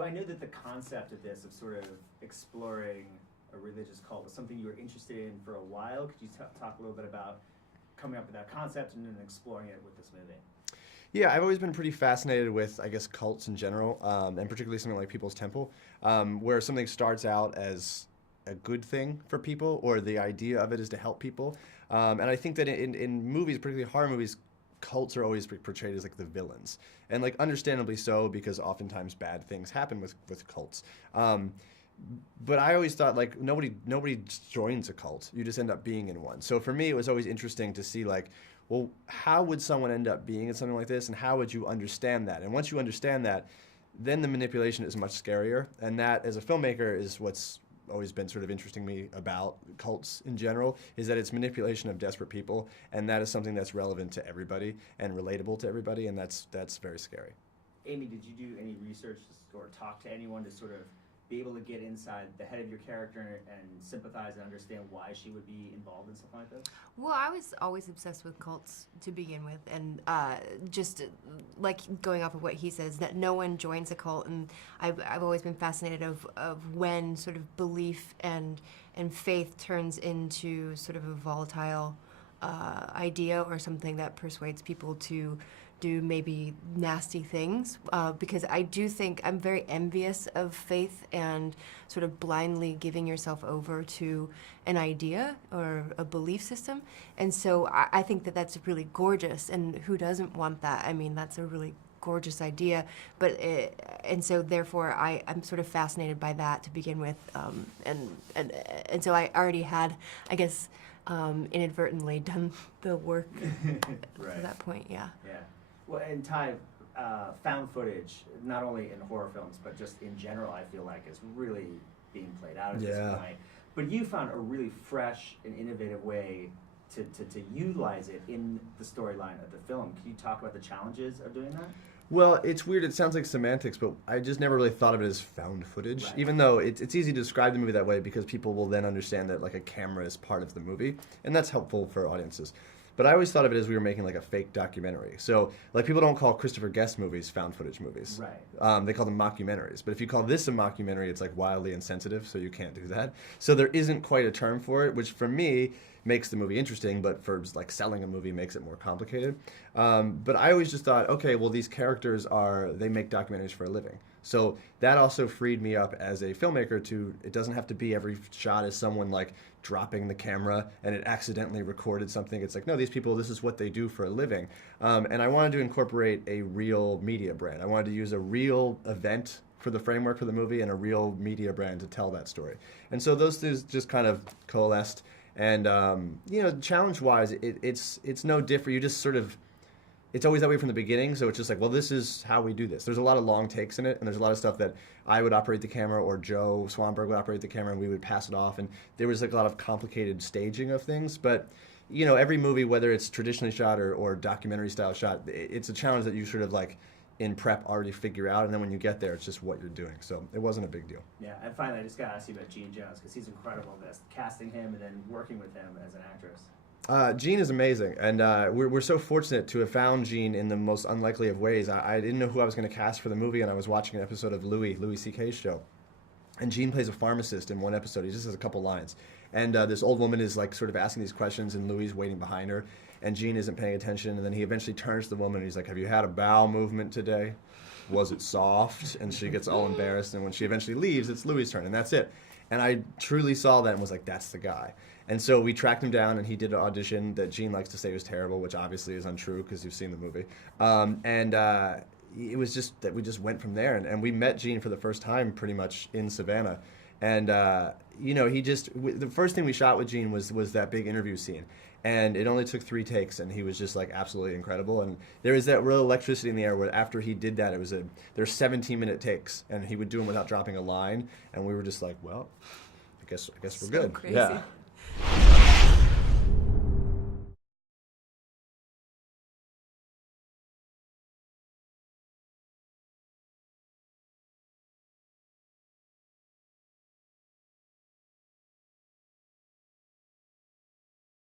So I know that the concept of this, of sort of exploring a religious cult, was something you were interested in for a while. Could you talk a little bit about coming up with that concept and then exploring it with this movie? Yeah, I've always been pretty fascinated with, I guess, cults in general, and particularly something like People's Temple, where something starts out as a good thing for people, or the idea of it is to help people. And I think that in movies, particularly horror movies, cults are always portrayed as like the villains, and like understandably so, because oftentimes bad things happen with cults. But I always thought like nobody joins a cult; you just end up being in one. So for me, it was always interesting to see like, well, how would someone end up being in something like this, and how would you understand that? And once you understand that, then the manipulation is much scarier, and that as a filmmaker is what's always been sort of interesting me about cults in general, is that it's manipulation of desperate people, and that is something that's relevant to everybody and relatable to everybody, and that's very scary. Amy, did you do any research or talk to anyone to sort of be able to get inside the head of your character and sympathize and understand why she would be involved in something like this? Well, I was always obsessed with cults to begin with, and just like going off of what he says, that no one joins a cult, and I've always been fascinated of when sort of belief and faith turns into sort of a volatile idea, or something that persuades people to do maybe nasty things, because I do think I'm very envious of faith and sort of blindly giving yourself over to an idea or a belief system. And so I think that that's really gorgeous, and who doesn't want that? I mean, that's a really gorgeous idea, and so therefore I'm sort of fascinated by that to begin with, and so I already had, I guess, inadvertently done the work Right. to that point. Yeah. Well, and Ty, found footage, not only in horror films, but just in general, I feel like is really being played out at this point. But you found a really fresh and innovative way to utilize it in the storyline of the film. Can you talk about the challenges of doing that? Well, it's weird. It sounds like semantics, but I just never really thought of it as found footage, Right. even though it's easy to describe the movie that way because people will then understand that like a camera is part of the movie, and that's helpful for audiences. But I always thought of it as we were making like a fake documentary. So like people don't call Christopher Guest movies found footage movies. Right. They call them mockumentaries. But if you call this a mockumentary, it's like wildly insensitive, so you can't do that. So there isn't quite a term for it, which for me makes the movie interesting, but for like selling a movie makes it more complicated. But I always just thought, okay, well these characters they make documentaries for a living. So that also freed me up as a filmmaker it doesn't have to be every shot is someone like dropping the camera and it accidentally recorded something. It's like, no, these people, this is what they do for a living. And I wanted to incorporate a real media brand. I wanted to use a real event for the framework for the movie and a real media brand to tell that story. And so those things just kind of coalesced. And, challenge-wise, it's no different. You just sort of, it's always that way from the beginning, so it's just like, well, this is how we do this. There's a lot of long takes in it, and there's a lot of stuff that I would operate the camera, or Joe Swanberg would operate the camera, and we would pass it off, and there was like a lot of complicated staging of things. But, every movie, whether it's traditionally shot or documentary-style shot, it's a challenge that you sort of like, in prep, already figure out, and then when you get there, it's just what you're doing. So it wasn't a big deal. Yeah, and finally, I just got to ask you about Gene Jones, because he's incredible in this, casting him and then working with him as an actress. Gene is amazing, and we're so fortunate to have found Gene in the most unlikely of ways. I didn't know who I was going to cast for the movie, and I was watching an episode of Louis C.K.'s show, and Gene plays a pharmacist in one episode. He just has a couple lines, and this old woman is like sort of asking these questions, and Louis is waiting behind her, and Gene isn't paying attention, and then he eventually turns to the woman, and he's like, "Have you had a bowel movement today? Was it soft?" And she gets all embarrassed, and when she eventually leaves, it's Louis' turn, and that's it. And I truly saw that and was like, that's the guy. And so we tracked him down, and he did an audition that Gene likes to say was terrible, which obviously is untrue because you've seen the movie. It was just that we just went from there. And we met Gene for the first time pretty much in Savannah. And, the first thing we shot with Gene was that big interview scene. And it only took 3 takes, and he was just like absolutely incredible. And there was that real electricity in the air where after he did that, there's 17-minute takes, and he would do them without dropping a line. And we were just like, well, I guess we're So good. crazy. Yeah.